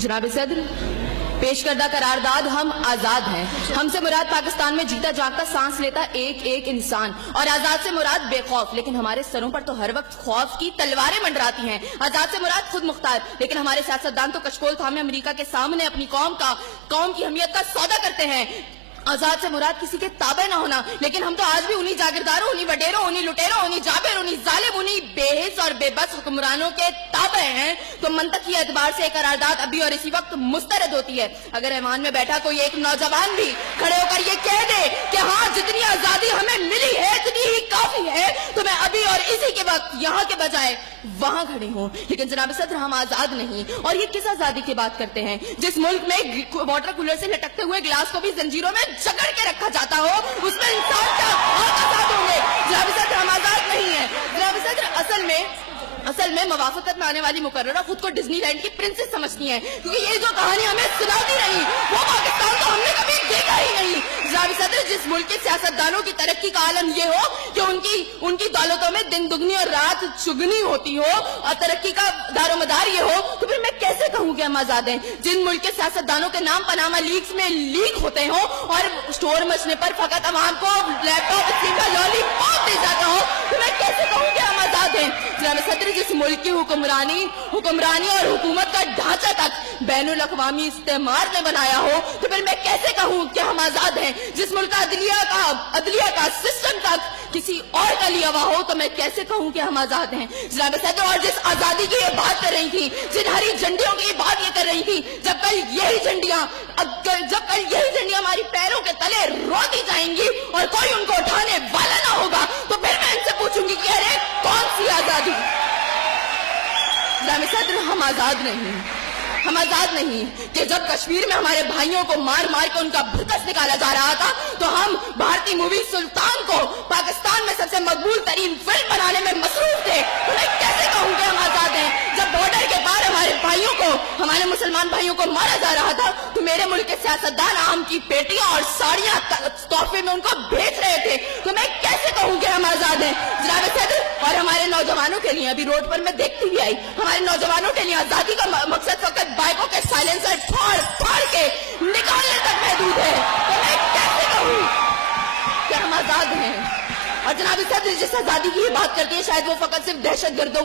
जनाब सदर, पेश करदा करारदाद हम आजाद हैं। हमसे मुराद पाकिस्तान में जीता जागता सांस लेता एक एक इंसान, और आजाद से मुराद बेखौफ, लेकिन हमारे सरों पर तो हर वक्त खौफ की तलवारें मंडराती हैं। आजाद से मुराद खुद मुख्तार, लेकिन हमारे सियासतदान तो कशकोल थामे अमेरिका के सामने अपनी कौम की हमियत का सौदा करते हैं। आजाद से मुराद किसी के ताबे ना होना, लेकिन हम तो आज भी उन्हीं जागीरदारों, उन्हीं वडेरों, उन्हीं लुटेरों, उन्हीं जाबिर, उन्हीं जालिम, उन्हीं बेहिस और बेबस हुक्मरानों के ताबे हैं। तो मंतकी एतबार से करारदाद अभी और इसी वक्त मुस्तरद होती है। अगर ऐवान में बैठा कोई एक नौजवान भी खड़े होकर ये कह दे कि हाँ, जितनी आजादी हमें मिली है इतनी ही काफी है, तो मैं अभी और इसी के वक्त यहाँ के बजाय वहां खड़ी हूँ। लेकिन जनाब सदर, हम आजाद नहीं। और ये किस आजादी की बात करते हैं जिस मुल्क में वाटर कूलर से लटकते हुए गिलास को भी जंजीरों में जकड़ के रखा जाता हो, उसमें इंसान क्या आजाद होंगे? जनाब सदर, हम आजाद नहीं है। जनाब सदर, असल में मवाफकत में आने वाली मुकर्ररा खुद को डिज्नीलैंड की प्रिंसेस समझती है, क्योंकि ये जो कहानी हमें सुनाती रही वो पाकिस्तान तो हमने कभी देखा ही नहीं। जनाब सदर, जिस मुल्क के सियासतदानों की तरक्की का आलम ये हो कि उनकी दौलतों में दिन दुगनी और रात चुगनी होती हो, और तरक्की का दारोमदार ये हो, तो फिर मैं कैसे कहूँ कि हम आजाद हैं? जिन मुल्क के सियासतदानों के नाम पनामा लीक्स में लीक होते हो और स्टोर मचने पर फकत अवाम को लैपटॉप का लॉलीपॉप दे जाता हो, तो मैं कैसे कहूँ कि हम आजाद हैं? जनाब सदर, जिस मुल्क की हुक्मरानी और हुकूमत का ढांचा तक बैनुल अक़वामी इस्तेमार ने बनाया हो, तो फिर मैं कैसे कहूँ कि हम आजाद हैं? जिस मुल्क का अदलिया का सिस्टम तक किसी और का लिया हुआ हो, तो मैं कैसे कहूँ कि हम आजाद हैं? जनाब सदर, और जिस आजादी की ये बात कर रही थी, जिन हरी झंडियों की बात ये कर रही थी, जब कल यही झंडियां हमारी पैरों के तले रोती जाएंगी और कोई उनको उठाने वाला ना होगा, तो फिर मैं इनसे पूछूंगी कि अरे कौन सी आजादी? जनाब सदर, हम आजाद नहीं कि जब कश्मीर में हमारे भाइयों को मार मार के उनका भुतस निकाला जा रहा था, तो हम भारतीय मूवी सुल्तान को पाकिस्तान में सबसे मकबूल तरीन फिल्म बनाने में मसरूफ थे। तो मैं कैसे कहूँ कि हम आजाद हैं? जब बॉर्डर के पार हमारे मुसलमान भाइयों को मारा जा रहा था, तो मेरे मुल्क के सियासतदान आम की पेटियां और साड़ियां तोहफे में उनको बेच रहे थे। तो मैं कैसे कहूँ कि हम आजाद हैं? जनाब सदर, और हमारे नौजवानों के लिए, अभी रोड पर मैं देखती भी आई, हमारे नौजवानों के लिए आजादी का मकसद फकत बाइकों के साइलेंसर फाड़ के निकालने तक महदूद है। तो मैं कैसे कहूँ कि हम आजाद हैं? और जनाब सदर, जिस आजादी की बात करती है, शायद वो फकत सिर्फ दहशत गर्दों